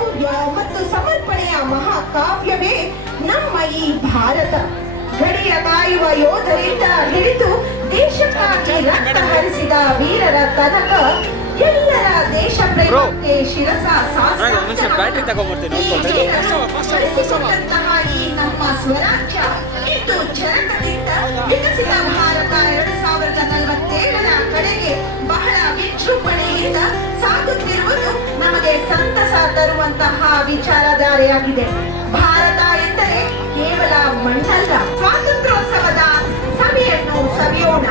ಶೌರ್ಯ ಮತ್ತು ಸಮರ್ಪಣೆಯ ಮಹಾಕಾವ್ಯವೇ ನಮ್ಮ ಈ ಭಾರತ. ಗಡಿಯ ಕಾಯುವ ಯೋಧರಿಂದ ಹಿಡಿದು ದೇಶಕ್ಕಾಗಿ ರಕ್ತ ಹರಿಸಿದ ವೀರರ ತನಕ ಎಲ್ಲರ ದೇಶ ಪ್ರೇಮಕ್ಕೆ ಶಿರಸ ಬಳಸಿಕೊಂಡಂತಹ ಈ ನಮ್ಮ ಸ್ವರಾಜ್ಯ ಇಂದು ಜನಕದಿಂದ ವಿಕಸಿತ ಭಾರತ 2047ರ ಕಡೆಗೆ ಬಹಳ ವಿಜೃಂಭಣೆಯಿಂದ ಸಾಗುತ್ತಿರುವುದು ನಮಗೆ ಸಂತಸ ತರುವಂತಹ ವಿಚಾರಧಾರೆಯಾಗಿದೆ. ಭಾರತ ಎಂದರೆ ಕೇವಲ ಮಣ್ಣಲ್ಲ, ಸ್ವಾತಂತ್ರ್ಯೋತ್ಸವದ ಸಭೆಯನ್ನು ಸವಿಯೋಣ.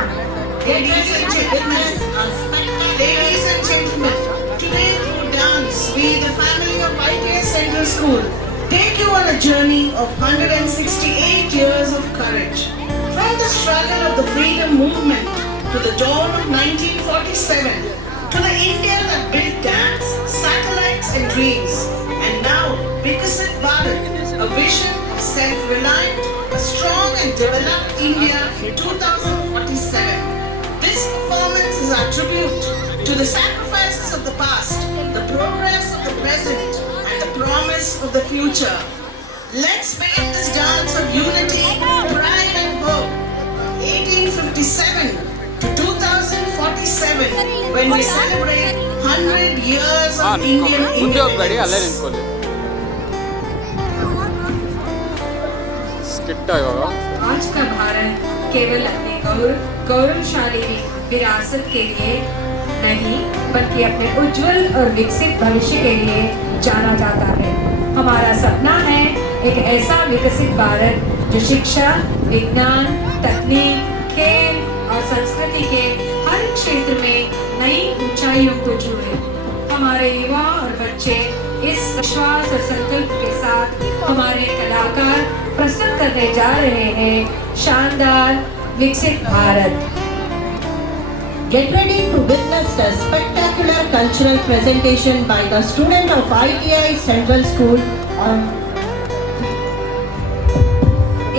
Ladies and gentlemen, today through dance, we, the family of IPS Central School, take you on a journey of 168 years of courage. From the struggle of the freedom movement to the dawn of 1947, to the India that built dams, satellites and dreams, and now Viksit Bharat, a vision of self-reliant, a strong and developed India in 2047. This performance is our tribute to the sacrifices of the past, the progress of the present, and the promise of the future. Let's begin this dance of unity, pride and hope. 1857 to 2047, when we celebrate 100 years of Indian independence. आज का भारत केवल अपने गौरवशाली विरासत के लिए नहीं बल्कि अपने उज्जवल और विकसित भविष्य के लिए जाना जाता है। हमारा सपना है एक ऐसा विकसित भारत जो शिक्षा, विज्ञान, तकनीक, खेल और संस्कृति के हर क्षेत्र में नई ऊंचाइयों को छुए। हमारे युवा और बच्चे इस विश्वास और संकल्प के साथ हमारे कलाकार प्रस्तुत करने जा रहे हैं शानदार विकसित Bharat. Get ready to witness a spectacular cultural presentation by the student of ITI Central School on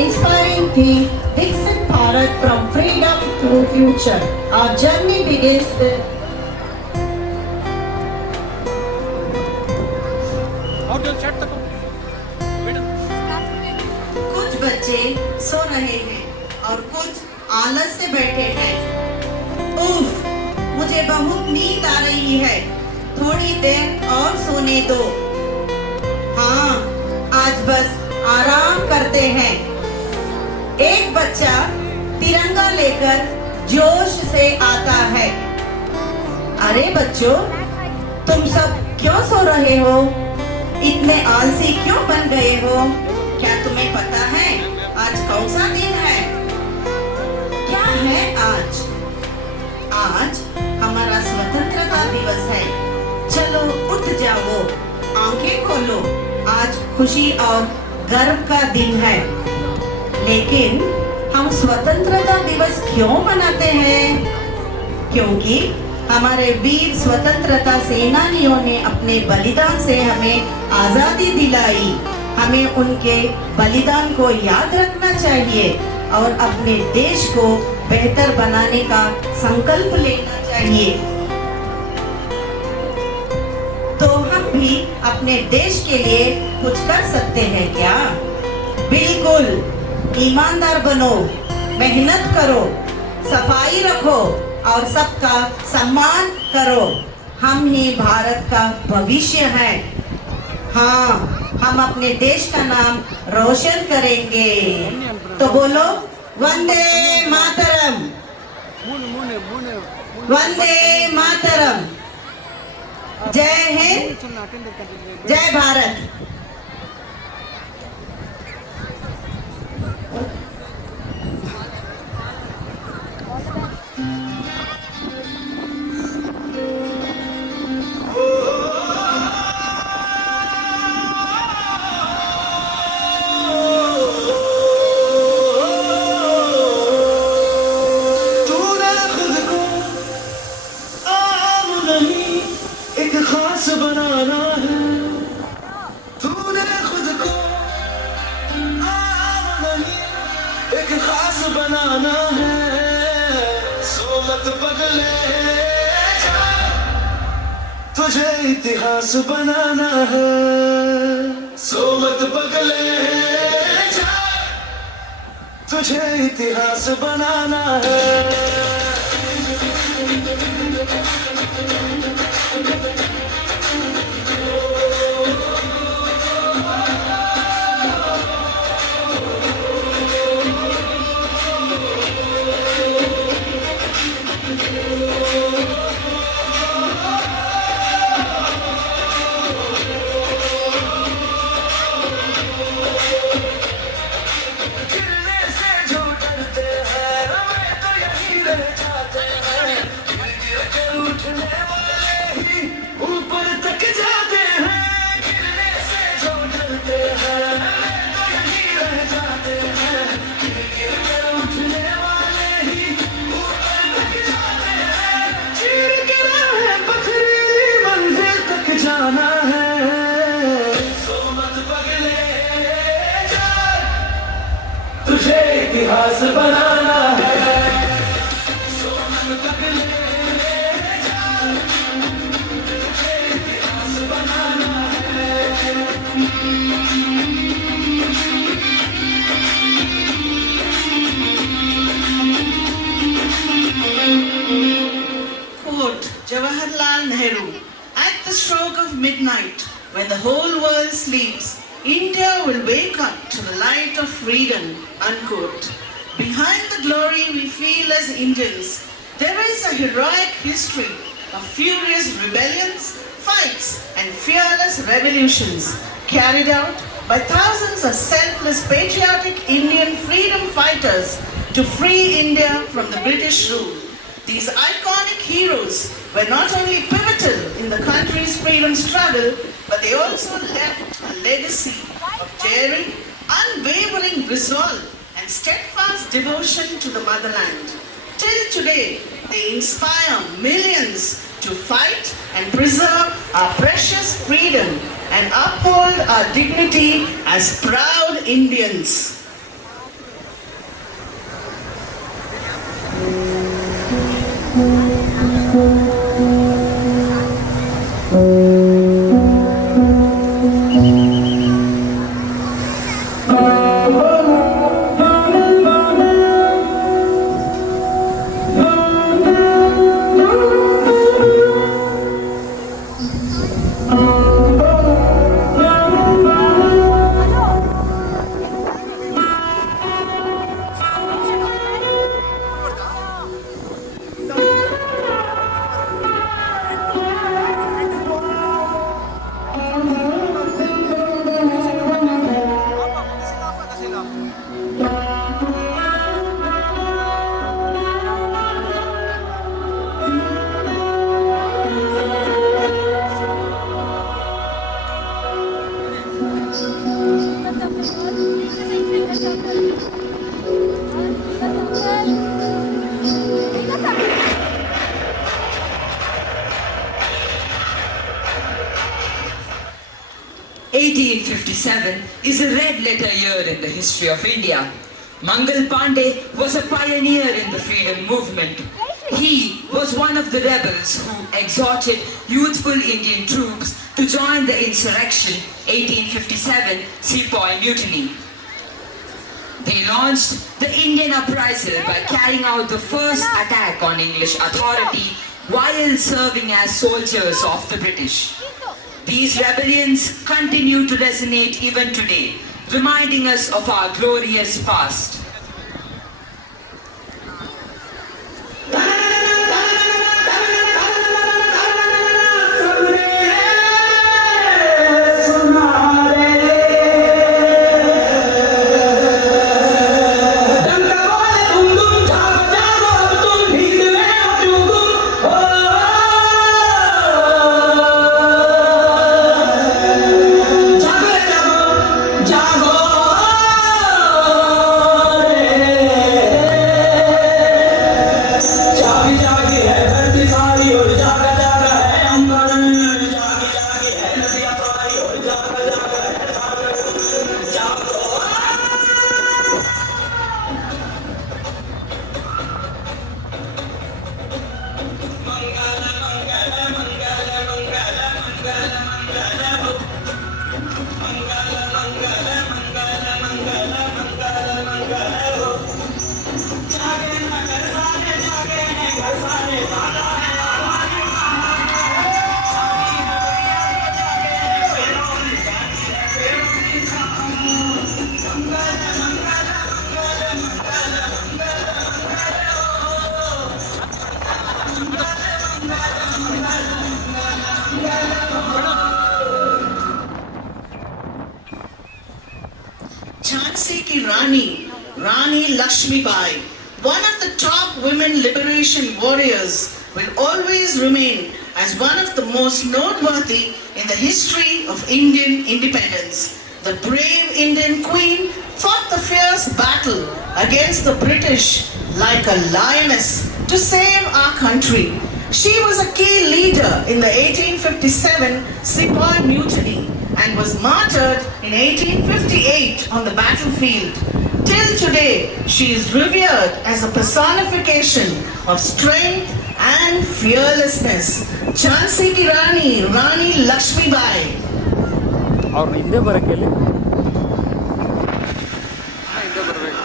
inspiring theme Viksit Bharat from freedom to future. Our journey begins with कुछ बच्चे सो रहे हैं और कुछ आलस से बैठे हैं। उफ, मुझे बहुत नींद आ रही है, थोड़ी देर और सोने दो। हाँ, आज बस आराम करते हैं। एक बच्चा तिरंगा लेकर जोश से आता है। अरे बच्चों, तुम सब क्यों सो रहे हो? इतने आलसी क्यों बन गए हो? क्या तुम्हें पता है आज कौन सा दिन है? क्या है आज? आज हमारा स्वतंत्रता दिवस है। चलो उठ जाओ, आंखें खोलो, आज खुशी और गर्व का दिन है। लेकिन हम स्वतंत्रता दिवस क्यों मनाते हैं? क्योंकि हमारे वीर स्वतंत्रता सेनानियों ने अपने बलिदान से हमें आजादी दिलाई। हमें उनके बलिदान को याद रखना चाहिए और अपने देश को बेहतर बनाने का संकल्प लेना चाहिए। तो हम भी अपने देश के लिए कुछ कर सकते हैं क्या? बिल्कुल, ईमानदार बनो, मेहनत करो, सफाई रखो और सबका सम्मान करो। हम ही भारत का भविष्य हैं। हाँ, हम अपने देश का नाम रोशन करेंगे। तो बोलो वंदे मातरम, वंदे मातरम। जय हिंद, जय भारत। बनाना है, सो मत बदले जा, तुझे इतिहास बनाना है। तुझे इतिहास बनाना है। इतिहास बनाना है। इतिहास बनाना Quote Jawaharlal Nehru, at the stroke of midnight, when the whole world sleeps, India will wake up to the light of freedom, unquote. Behind the glory we feel as Indians, there is a heroic history of furious rebellions, fights, and fearless revolutions carried out by thousands of selfless patriotic Indian freedom fighters to free India from the British rule. These iconic heroes were not only pivotal in the country's freedom struggle, but they also left a legacy of daring, unwavering resolve, and steadfast devotion to the motherland. Till today, they inspire millions to fight and preserve our precious freedom and uphold our dignity as proud Indians. Is a red letter year in the history of India. Mangal Pandey was a pioneer in the freedom movement. He was one of the rebels who exhorted youthful Indian troops to join the insurrection 1857 Sepoy Mutiny. They launched the Indian uprisal by carrying out the first attack on English authority while serving as soldiers of the British. These rebellions continue to resonate even today, reminding us of our glorious past. जागो Jhansi ki Rani, Rani Lakshmibai, one of the top women liberation warriors, will always remain as one of the most noteworthy in the history of Indian independence. The brave Indian queen fought the fierce battle against the British like a lioness to save our country. She was a key leader in the 1857 Sepoy Mutiny and was martyred in 1858 on the battlefield. Till today, she is revered as a personification of strength and fearlessness. Jhansi ki Rani, Rani Lakshmibai. ಅವ್ರನ್ನ ಹಿಂದೆ ಬರೋಕ್ಕೆ ಹೇಳಿ ಹಿಂದೆ ಬರಬೇಕು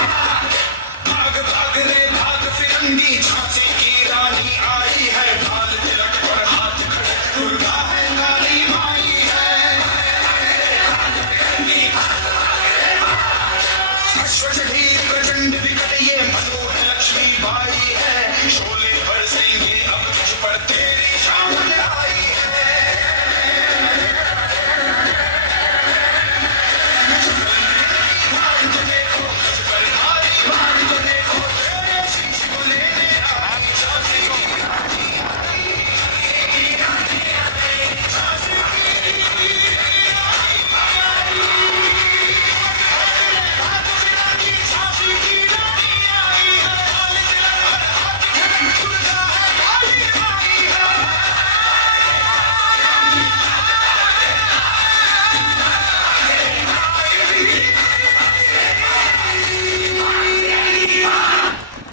भाग भाग रे भाग फिरंगी झांसी की रानी आई है ढाल तिलक पर हाथ खड़े दुर्गा है नारी माई है अश्वचढ़ी प्रचंड विकट ये मनु है लक्ष्मी बाई है शोले बरसेंगे अब तुझ पर तेरी शान आई है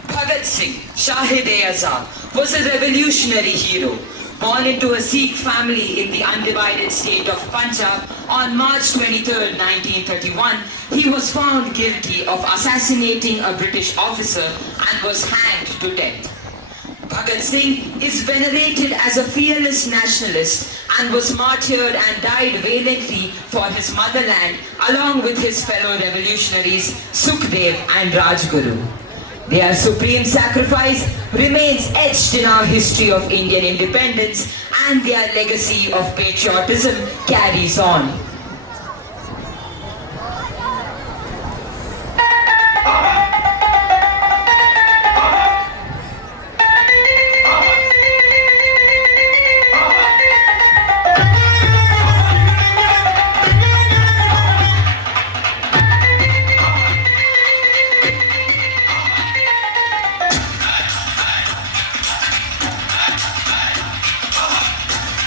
Bhagat Singh, Shahid-e-Azam, was a revolutionary hero. Born into a Sikh family in the undivided state of Punjab on March 23, 1931, he was found guilty of assassinating a British officer and was hanged to death. Bhagat Singh is venerated as a fearless nationalist and was martyred and died valiantly for his motherland along with his fellow revolutionaries Sukhdev and Rajguru. Their supreme sacrifice remains etched in our history of Indian independence, and their legacy of patriotism carries on.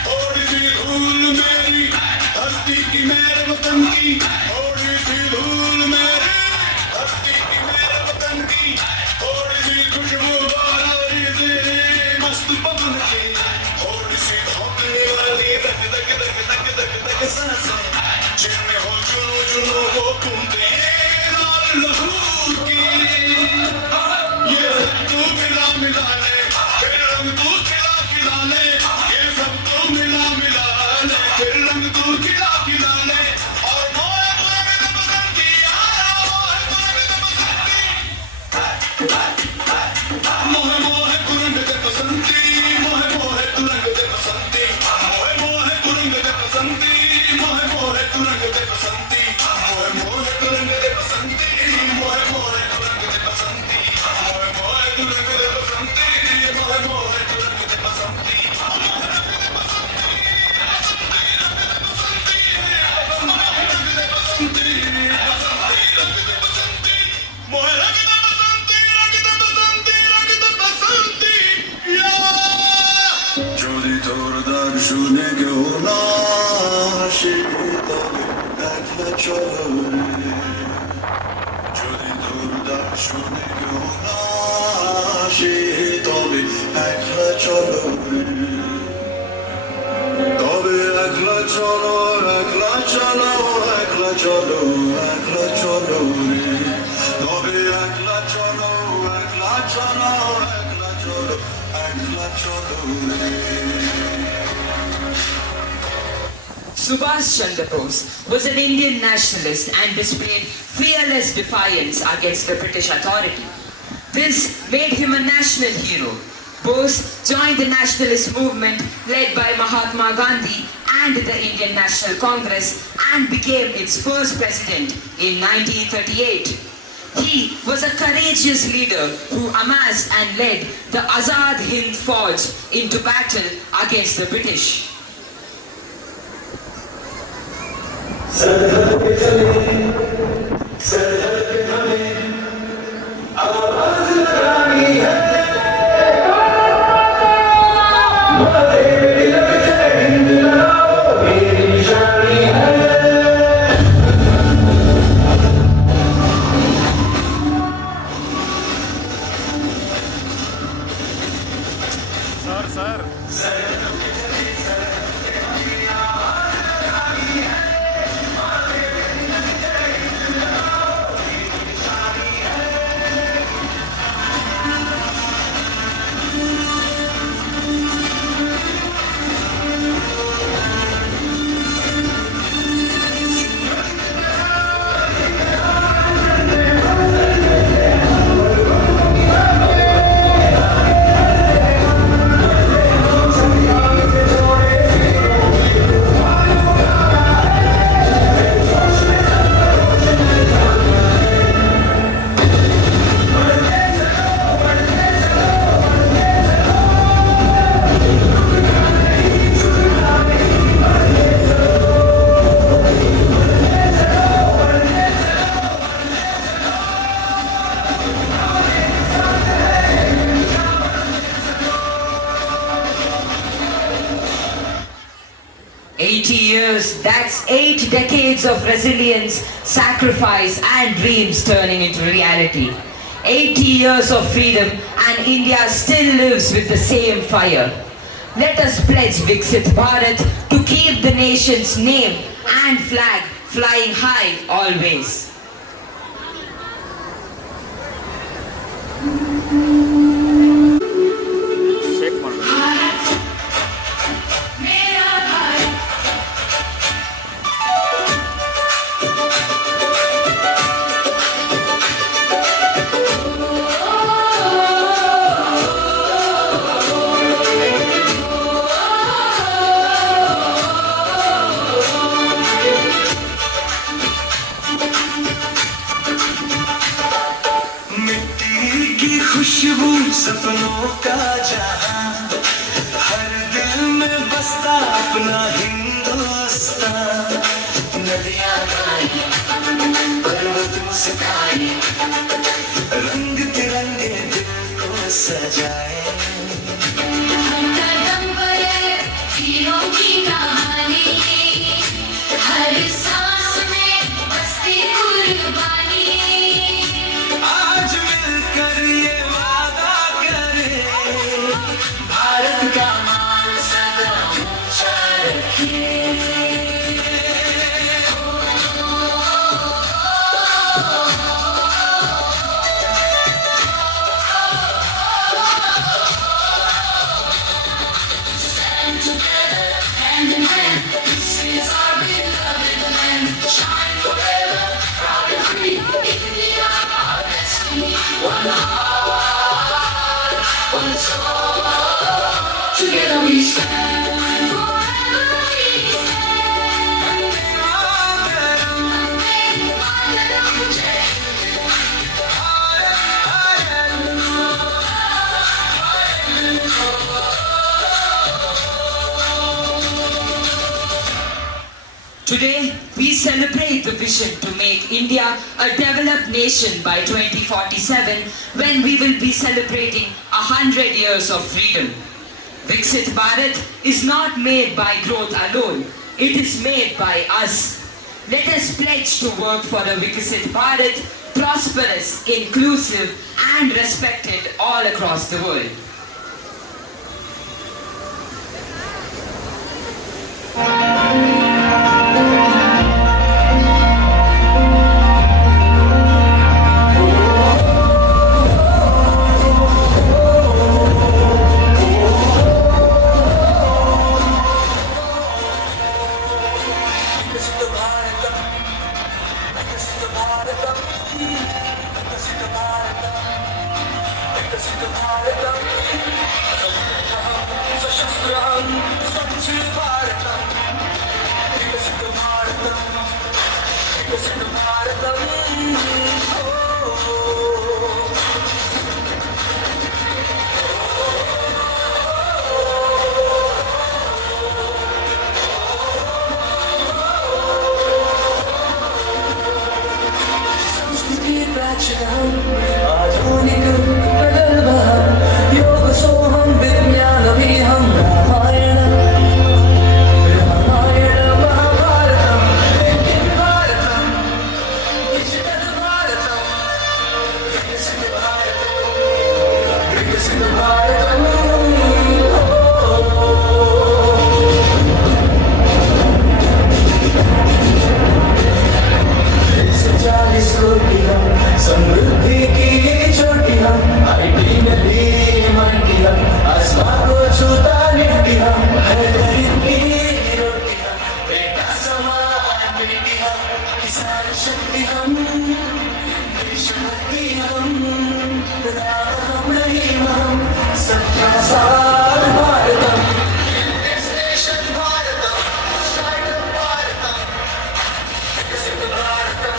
थोड़ी सी धूल मेरी धरती की मेरे वतन की थोड़ी सी धूल मेरी धरती की मेरे वतन की थोड़ी सी खुशबू बारी से मस्त पवन की थोड़ी सी धोखने वाली धक धक धक धक धक धक सांसें जिनमें हो चुनो चुनो वो घूमते लाल लहू की ये सब तू मिला मिला ले फिर रंग तू खिला खिला ले ये सब तू मिला मिला ले फिर रंग तू खिला खिला ले और मोहे मोहे में तो बसंती आया मोहे मोहे में तो बसंती मोहे मोहे कुरंग दे बसंती मोहे मोहे तुरंग दे बसंती मोहे मोहे कुरंग दे बसंती मोहे मोहे तुरंग दे बसंती मोहे मोहे तुरंग दे बसंती मोहे मोहे तुरंग दे बसंती मोहे मोहे तुरंग दे बसंती मोहे मोहे तुरंग दे बसंती मोहे रंग दे बसंती रंग दे बसंती रंग दे बसंती या যদি তোর দাগ শুনে কেউ না হাসে তবে একলা চলো রে যদি তোর দাগ শুনে কেউ না হাসে তবে একলা চলো রে তবে একলা চলো একলা চলো একলা চলো একলা চলো রে তবে একলা চলো একলা চলো একলা চলো একলা চলো রে Subhash Chandra Bose was an Indian nationalist and displayed fearless defiance against the British authority. This made him a national hero. Bose joined the nationalist movement led by Mahatma Gandhi and the Indian National Congress and became its first president in 1938. He was a courageous leader who amassed and led the Azad Hind Fauj into battle against the British. सरहद पे चले सरहद पे हमें आवाज लगानी है मारे मेरी लग जाए हिंद लड़ाओ मेरी निशानी है sir 80 years, that's 8 decades of resilience, sacrifice and dreams turning into reality. 80 years of freedom and India still lives with the same fire. Let us pledge Viksit Bharat to keep the nation's name and flag flying high always. Check ಮಾಡಿ मिट्टी की खुशबू सपनों का जहां हर दिल में बसता अपना हिंदुस्तान नदियां गाएं पर्वत मुस्काए रंग तिरंगे दिल को सजाए कदम पर हीरों की कहानी हर सांस में बसती कुर्बानी आज मिलकर ये वादा करें भारत का मान सदा ऊंचा रखें Stand together, hand in hand. This is our beloved land. Shine forever, proud and free. India, our destiny. One heart, one soul. Together we stand. Forever we stand. Vande Mataram, Jai Today, we celebrate the vision to make India a developed nation by 2047 when we will be celebrating 100 years of freedom. Viksit Bharat is not made by growth alone, it is made by us. Let us pledge to work for a Viksit Bharat, prosperous, inclusive and respected all across the world. विकसित भारतम सशस्त्रं स्वच्छ भारतम विकसित भारतम संस्कृति प्राचीनम् आधुनिकं प्रगल्भः योग सोहं विज्ञानमेहं रामायण महाभारतं भारतं digital भारतं विकसित भारतं समृद्धि की ये चोटी हम आईटी में भी मंडी हम आसमान को छूता निफ्टी हम हर गरीब की रोटी हम बेटा समान बेटी हम किसान शक्ति हम देशभक्ति हम राम रहीम हम सबका साथ भारतम नेशन भारतम स्टार्टअप भारतम विकसित Bharatam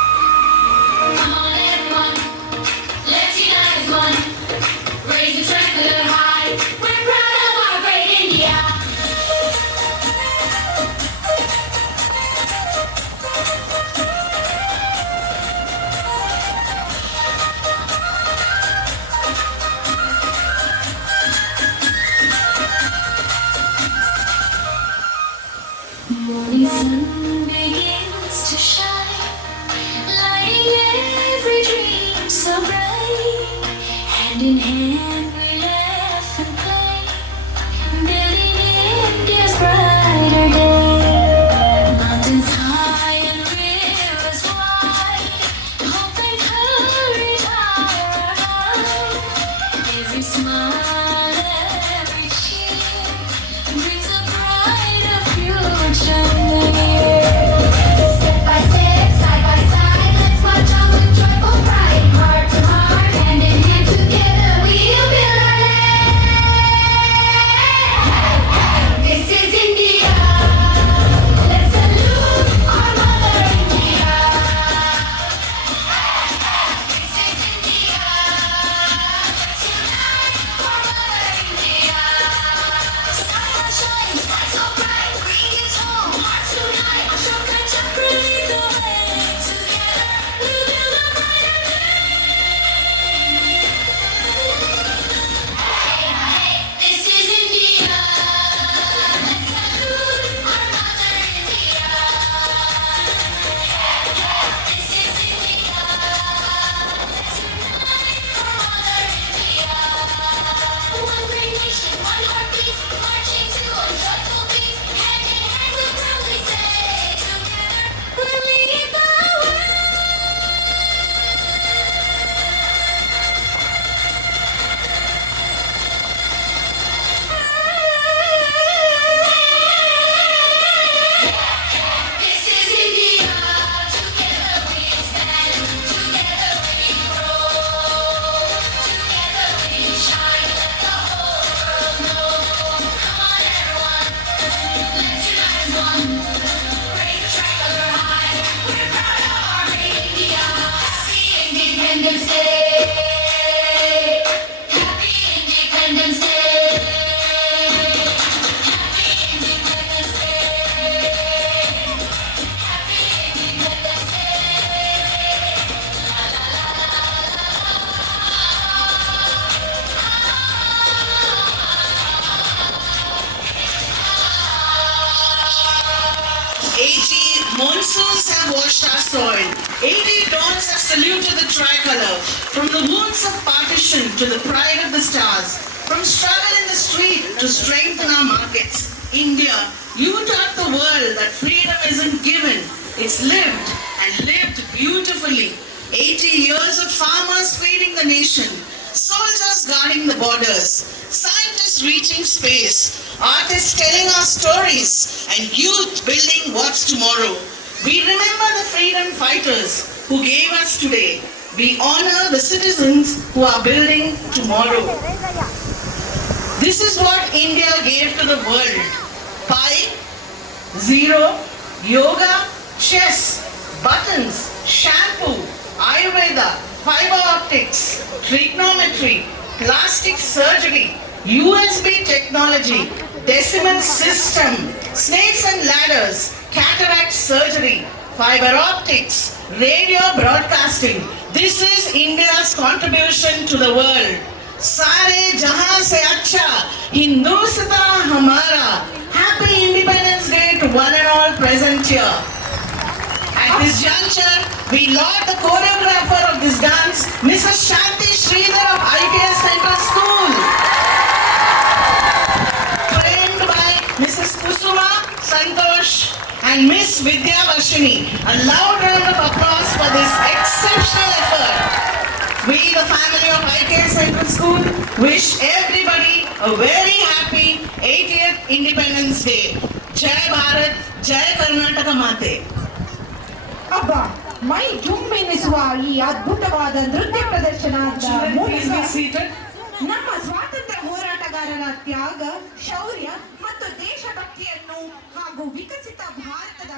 Come on, everyone, let's unite as one. Raise the tricolor high. We're proud of our great India. Morning sun begins to shine, lighting every dream so bright. Hand in hand we laugh and play, building India's brighter day. Mountains high and rivers wide, hope and courage are high. Every smile, every cheer brings a brighter future near. Step by step, side by side, let's march on with joyful pride. Heart to heart, hand in hand, together we'll build our land. This is India. Let's salute our mother India. This is India. Let's unite for mother India. Sun shine, sky so bright, bring it home, hearts unite. Ashoka Chakra lead the way. Together we'll build a brighter day. Hey, hey, this is India. Let's salute our mother India. This is India. Let's unite for mother India. One great nation, one heartbeat, marching to a joyful beat. Hand in hand we'll proudly say, together we'll lead the way. This is India. Together we stand, together we grow, together we shine. Let the whole world know. Come on, everyone, let's unite as one. Raise the tricolor high. We're proud of our great India. Happy Independence Day. Happy Independence Day. Happy Independence Day. Happy Independence Day. 80 monsoons have washed our soil. 80 dawns have saluted the tricolor. From the wounds of partition to the pride of the stars. From struggle in the street to strength in our markets. India, you taught the world that freedom isn't given. lived and lived beautifully. 80 years of farmers feeding the nation, soldiers guarding the borders, scientists reaching space, artists telling our stories, and youth building what's tomorrow. We remember the freedom fighters who gave us today. We honor the citizens who are building tomorrow. This is what India gave to the world. Pi, zero, yoga, chess, buttons, shampoo, Ayurveda, fiber optics, trigonometry, plastic surgery, USB technology, decimal system, snakes and ladders, cataract surgery, fiber optics, radio broadcasting. This is India's contribution to the world. Sare jahan se acha Hindustan hamara. Happy Independence Day to one and all present here. At this juncture, we laud the choreographer of this dance, Mrs. Shanti Sridhar of IPS Central School. Framed by Mrs. Kusuma Santosh and Miss Vidya Varshini. A loud round of applause for this exceptional effort. We, the family of IPS Central School, wish everybody a very happy 80th Independence Day. Jai Bharat, Jai Karnataka Mate. ಅಬ್ಬ ಮೈ ಜುಮ್ಮೆನಿಸುವ ಈ ಅದ್ಭುತವಾದ ನೃತ್ಯ ಪ್ರದರ್ಶನ ನಮ್ಮ ಸ್ವಾತಂತ್ರ್ಯ ಹೋರಾಟಗಾರರ ತ್ಯಾಗ, ಶೌರ್ಯ ಮತ್ತು ದೇಶಭಕ್ತಿಯನ್ನು ಹಾಗೂ ವಿಕಸಿತ ಭಾರತದ